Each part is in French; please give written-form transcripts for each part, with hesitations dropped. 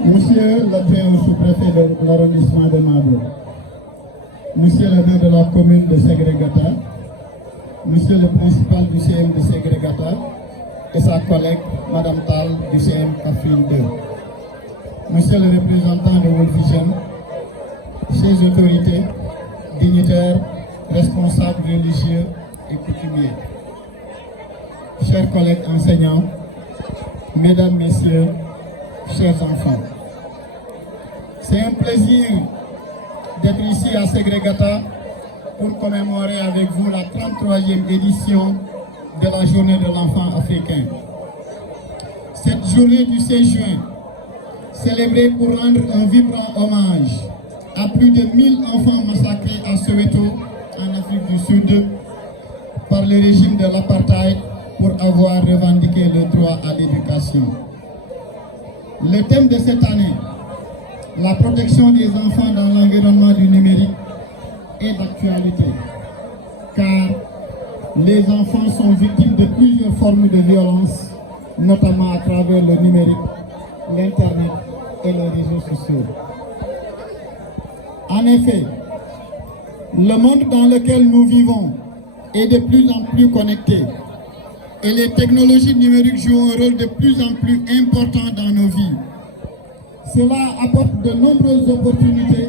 Monsieur l'adjoint sous-préfet de l'arrondissement de Mabo, Monsieur le maire de la commune de Ségrégata, Monsieur le principal du CM de Ségrégata et sa collègue Madame Tal du CM Kafrine 2, Monsieur le représentant de World Vision, ses autorités, dignitaires, responsables religieux et coutumiers, chers collègues enseignants, mesdames, messieurs, chers enfants. C'est un plaisir d'être ici à Ségrégata pour commémorer avec vous la 33e édition de la journée de l'enfant africain. Cette journée du 16 juin, célébrée pour rendre un vibrant hommage à plus de 1000 enfants massacrés à Soweto, en Afrique du Sud, par le régime de l'apartheid pour avoir revendiqué le droit à l'éducation. Le thème de cette année, la protection des enfants dans l'environnement du numérique, est d'actualité, car les enfants sont victimes de plusieurs formes de violence, notamment à travers le numérique, l'Internet et les réseaux sociaux. En effet, le monde dans lequel nous vivons est de plus en plus connecté et les technologies numériques jouent un rôle de plus en plus important dans nos vies. Cela apporte de nombreuses opportunités,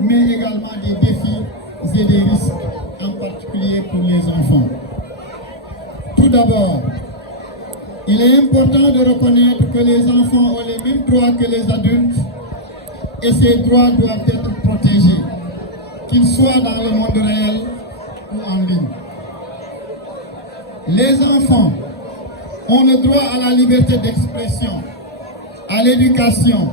mais également des défis et des risques, en particulier pour les enfants. Tout d'abord, il est important de reconnaître que les enfants ont les mêmes droits que les adultes et ces droits doivent être protégés, qu'ils soient dans le monde réel ou en ligne. Les enfants ont le droit à la liberté d'expression, à l'éducation,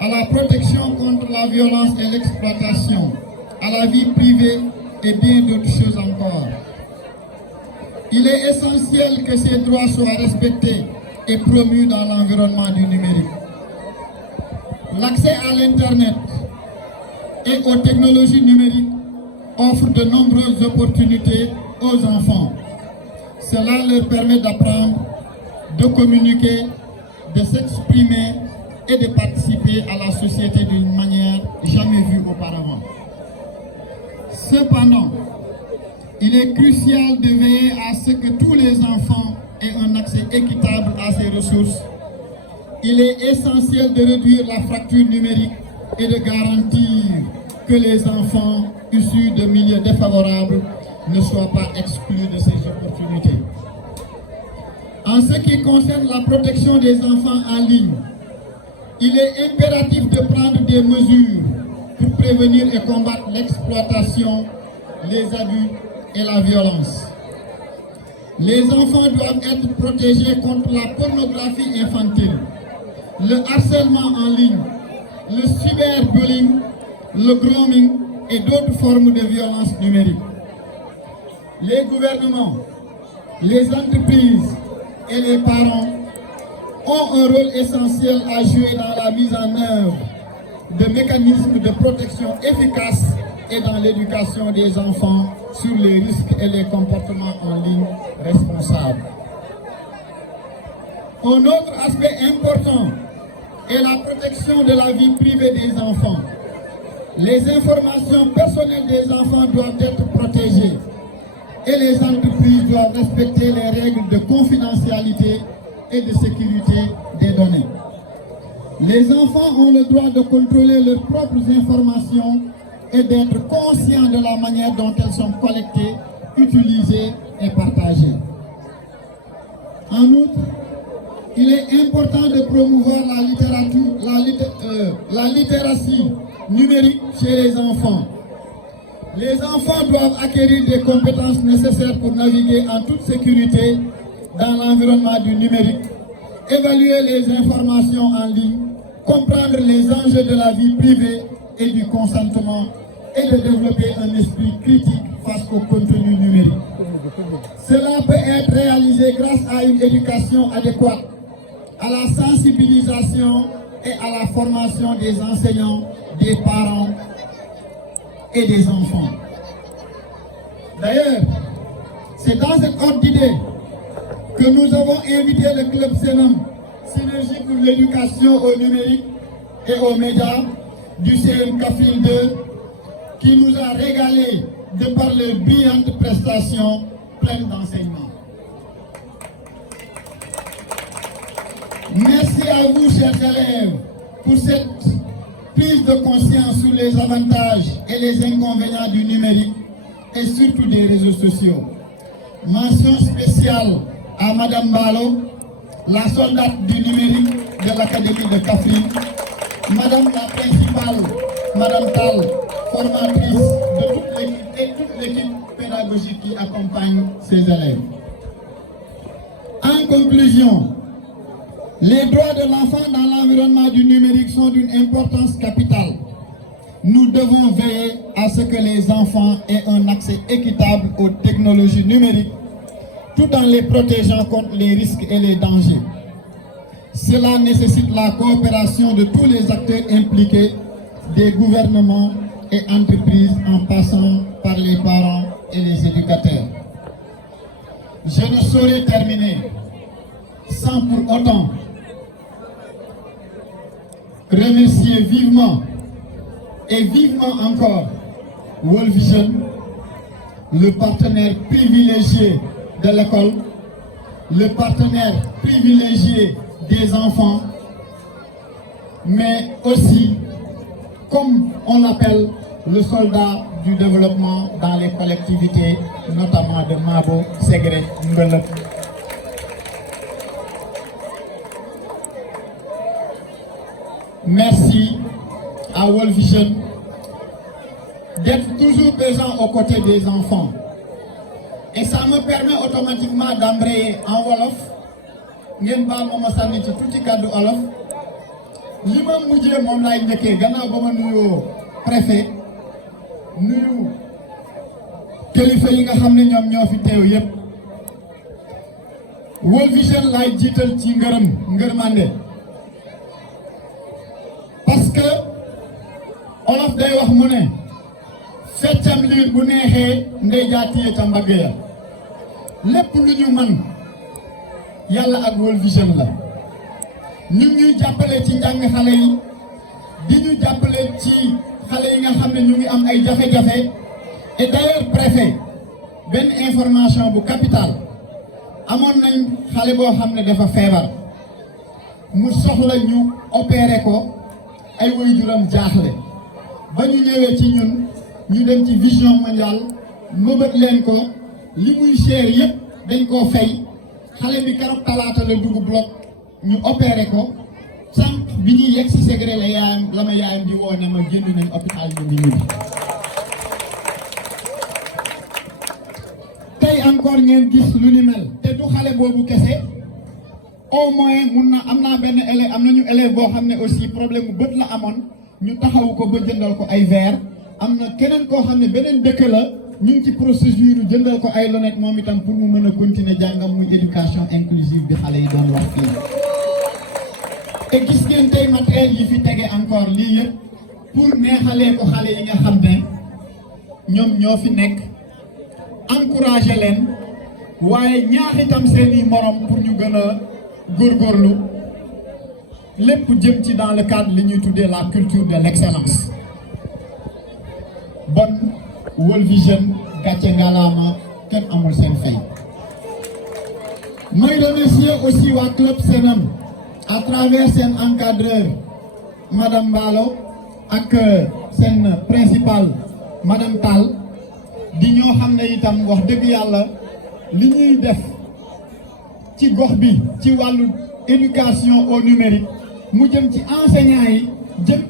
à la protection contre la violence et l'exploitation, à la vie privée et bien d'autres choses encore. Il est essentiel que ces droits soient respectés et promus dans l'environnement du numérique. L'accès à l'Internet et aux technologies numériques offre de nombreuses opportunités aux enfants. Cela leur permet d'apprendre, de communiquer, de s'exprimer et de participer à la société d'une manière jamais vue auparavant. Cependant, il est crucial de veiller à ce que tous les enfants aient un accès équitable à ces ressources. Il est essentiel de réduire la fracture numérique et de garantir que les enfants issus de milieux défavorables ne soient pas exclus de ces opportunités. En ce qui concerne la protection des enfants en ligne, il est impératif de prendre des mesures pour prévenir et combattre l'exploitation, les abus et la violence. Les enfants doivent être protégés contre la pornographie infantile, le harcèlement en ligne, le cyberbullying, le grooming et d'autres formes de violence numérique. Les gouvernements, les entreprises et les parents ont un rôle essentiel à jouer dans la mise en œuvre de mécanismes de protection efficaces et dans l'éducation des enfants sur les risques et les comportements en ligne responsables. Un autre aspect important est la protection de la vie privée des enfants. Les informations personnelles des enfants doivent être protégées et les entreprises doivent respecter les règles de confidentialité et de sécurité des données. Les enfants ont le droit de contrôler leurs propres informations et d'être conscients de la manière dont elles sont collectées, utilisées et partagées. En outre, il est important de promouvoir la littératie numérique chez les enfants. Les enfants doivent acquérir des compétences nécessaires pour naviguer en toute sécurité dans l'environnement du numérique, évaluer les informations en ligne, comprendre les enjeux de la vie privée et du consentement et de développer un esprit critique face au contenu numérique. Cela peut être réalisé grâce à une éducation adéquate, à la sensibilisation et à la formation des enseignants, des parents et des enfants. D'ailleurs, c'est dans cet ordre d'idée que nous avons invité le Club Sénum, Synergie pour l'éducation au numérique, et aux médias du CM Kaffrine 2 qui nous a régalé de par leurs brillantes prestations pleines d'enseignement. Merci à vous, chers élèves, pour cette prise de conscience sur les avantages et les inconvénients du numérique et surtout des réseaux sociaux. Mention spéciale à Madame Balo, la soldate du numérique de l'Académie de Kaffrine, Madame la principale, Madame Tal, formatrice de toute l'équipe et toute l'équipe pédagogique qui accompagne ces élèves. En conclusion, les droits de l'enfant dans l'environnement du numérique sont d'une importance capitale. Nous devons veiller à ce que les enfants aient un accès équitable aux technologies numériques, tout en les protégeant contre les risques et les dangers. Cela nécessite la coopération de tous les acteurs impliqués, des gouvernements et entreprises en passant par les parents et les éducateurs. Je ne saurais terminer sans pour autant remercier vivement et vivement encore World Vision, le partenaire privilégié de l'école, le partenaire privilégié des enfants, mais aussi, comme on l'appelle, le soldat du développement dans les collectivités, notamment de Mabo, Ségré, Mbelep. Merci à World Vision d'être toujours présent aux côtés des enfants. Et ça me permet automatiquement d'embrayer en Wolof. Ngeen baal ma sànni ci tuuti kàddu Wolof. Li ma mujjee moom laay njëkkee gannaaw ba ma nuyoo préfet nuyu kilifa yi nga xam ne ñoom ñoo fi teew yépp. World Vision laay jiital ci ngërmande. Parce que Wolof day wax mu ne feccam liir bu neexee ndey jaatiyee ca mbagg ya. Lépp lu ñu man yàlla ak World Vision la. ñu ngi jàppale ci njàng xale yi di ñu jàppale ci xale yi nga xam ne ñu ngi am ay jafe-jafe. Et d'ailleurs préfet benn information bu capital amoon nañ xale boo xam ne dafa feebar mu soxla ñu opérer ko ay waajuram jaaxle ba ñu ñëwee ci ñun ñu dem ci Vision Mondiale mëbët leen ko li muy cher yëpp dañ koo fay xale bi keroog talaata la dugg bloc ñu opéré ko sànq bi ñuy yegg si Ségré la ma yaayam di woo ne ma génn nañ hôpital ñu ngi ñibbi. tey encore ngeen gis lu ni mel te du xale boobu kese au moins mun na am naa benn élève am nañu élève boo xam ne aussi problème bu bët la amoon ñu taxawu ko ba jëndal ko ay verre am na keneen koo xam ne beneen dëkk la ñu ngi ci procédure jëndal ko ay lunettes moom itam pour mu mën a continuer jàngam muy éducation inclusive bi xale yi doon wax fii. te gis ngeen tey matériel yi fi tege encore lii yëpp pour neexalee ko xale yi nga xam ne ñoom ñoo fi nekk encourager leen waaye ñaax itam seeni morom pour ñu gën a góorgóorlu lépp jëm ci dans le cadre li ñuy tuddee la culture de l'excellence. Bon World Vision gàcce ngalaama kenn amul seen fay. may remercier aussi waa club Senam à travers seen encadreur madame Mbalo ak seen principal madame Tall di ñoo xam ne itam wax dëgg yàlla li ñuy def ci gox bi ci wàllu éducation au numérique mu jëm ci enseignants yi jëm